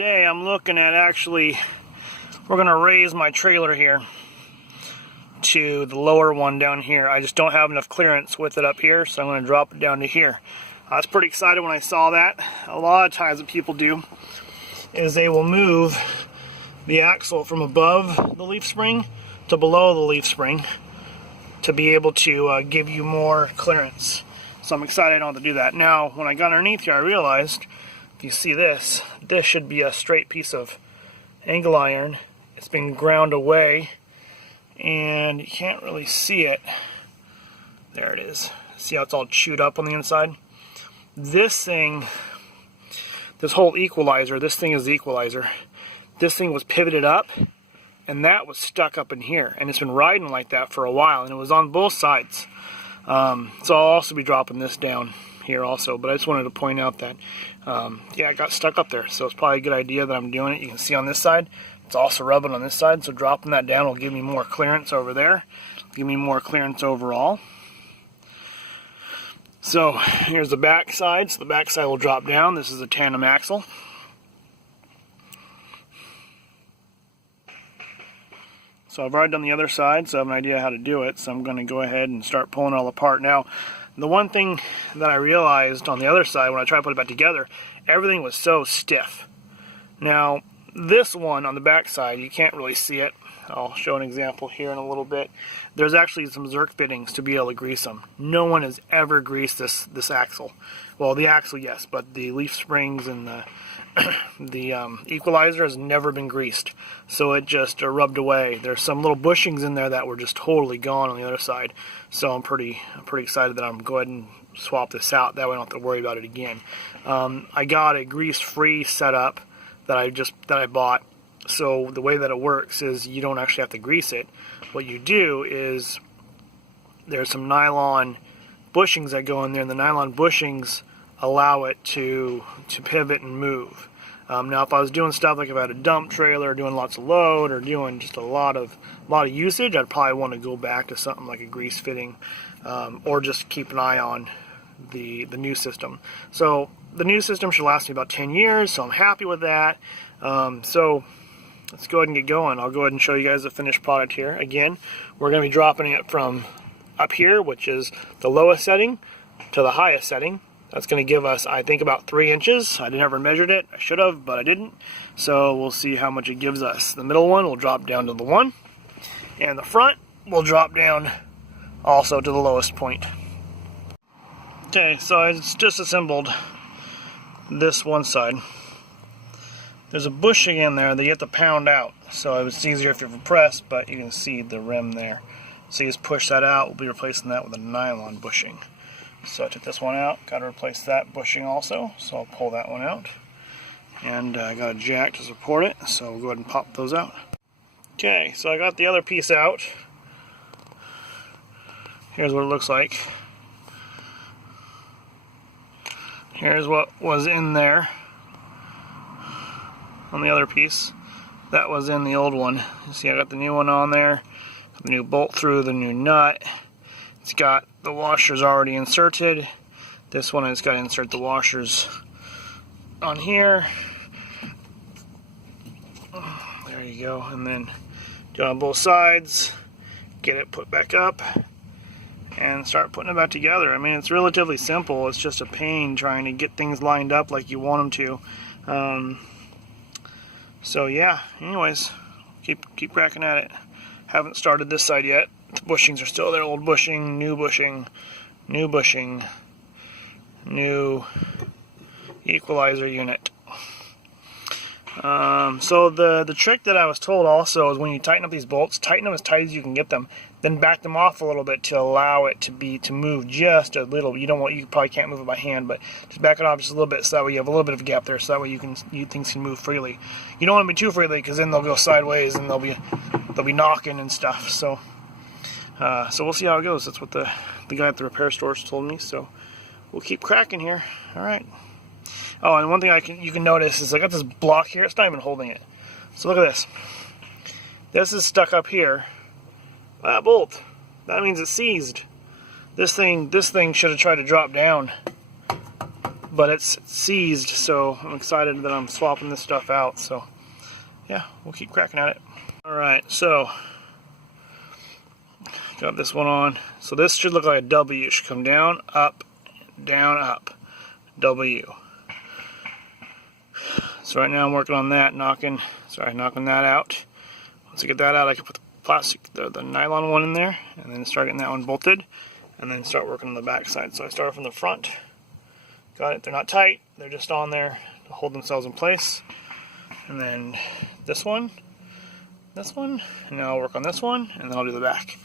today I'm looking at actually, we're going to raise my trailer here to the lower one down here. I just don't have enough clearance with it up here, so I'm going to drop it down to here. I was pretty excited when I saw that. A lot of times what people do is they will move the axle from above the leaf spring to below the leaf spring to be able to give you more clearance. So I'm excited I don't have to do that. Now, when I got underneath here, I realized, if you see this, this should be a straight piece of angle iron. It's been ground away, and you can't really see it. There it is. See how it's all chewed up on the inside? This thing, this whole equalizer, this thing is the equalizer. This thing was pivoted up, and that was stuck up in here, and it's been riding like that for a while, and it was on both sides. So I'll also be dropping this down here also, but I just wanted to point out that yeah, it got stuck up there, so it's probably a good idea that I'm doing it. You can see on this side, it's also rubbing on this side, so dropping that down will give me more clearance over there, give me more clearance overall. So here's the back side, so the back side will drop down. This is a tandem axle. So I've already done the other side, so I have an idea how to do it, so I'm going to go ahead and start pulling it all apart. Now, the one thing that I realized on the other side when I tried to put it back together, everything was so stiff. Now, this one on the back side, you can't really see it. I'll show an example here in a little bit. There's actually some Zerk fittings to be able to grease them. No one has ever greased this axle. Well, the axle, yes, but the leaf springs and the equalizer has never been greased, so it just rubbed away. There's some little bushings in there that were just totally gone on the other side, so I'm pretty excited that I'm going to go ahead and swap this out. That way I don't have to worry about it again. I got a grease-free setup that I bought. So the way that it works is you don't actually have to grease it. What you do is there's some nylon bushings that go in there, and the nylon bushings allow it to pivot and move. Now, if I was doing stuff like if I had a dump trailer, doing lots of load, or doing just a lot of usage, I'd probably want to go back to something like a grease fitting, or just keep an eye on the new system. So the new system should last me about 10 years, so I'm happy with that. So let's go ahead and get going. I'll go ahead and show you guys the finished product here. Again, we're going to be dropping it from up here, which is the lowest setting, to the highest setting. That's going to give us, I think, about 3 inches. I never measured it. I should have, but I didn't. So we'll see how much it gives us. The middle one will drop down to the 1, and the front will drop down also to the lowest point. Okay, so I just disassembled this one side. There's a bushing in there that you have to pound out, so it's easier if you press, but you can see the rim there. So you just push that out. We'll be replacing that with a nylon bushing. So I took this one out, got to replace that bushing also, so I'll pull that one out. And I got a jack to support it, so we'll go ahead and pop those out. Okay, so I got the other piece out. Here's what it looks like. Here's what was in there on the other piece. That was in the old one. You see I got the new one on there, the new bolt through, the new nut. It's got the washers already inserted. This one has got to insert the washers on here. There you go. And then do it on both sides, get it put back up, and start putting it back together. I mean, it's relatively simple. It's just a pain trying to get things lined up like you want them to. So yeah, anyways, keep cracking at it. Haven't started this side yet. The bushings are still there. Old bushing, new bushing, new bushing, new equalizer unit. So the trick that I was told also is when you tighten up these bolts, tighten them as tight as you can get them, then back them off a little bit to allow it to move just a little. You probably can't move it by hand, but just back it off just a little bit, so that way you have a little bit of a gap there, so that way things can move freely. You don't want to be too freely, because then they'll go sideways and they'll be knocking and stuff. So we'll see how it goes. That's what the guy at the repair store told me. So we'll keep cracking here. All right. Oh, and one thing you can notice is I got this block here. It's not even holding it. So look at this. This is stuck up here. That bolt. That means it's seized. This thing should have tried to drop down. but it's seized, so I'm excited that I'm swapping this stuff out. So yeah, we'll keep cracking at it. Alright, so got this one on. So this should look like a W. It should come down, up, up, W. So right now I'm working on that, knocking that out. Once I get that out, I can put the plastic, the nylon one in there, and then start getting that one bolted, and then start working on the back side. So I start from the front. Got it, they're not tight, they're just on there to hold themselves in place. And then this one, and now I'll work on this one, and then I'll do the back.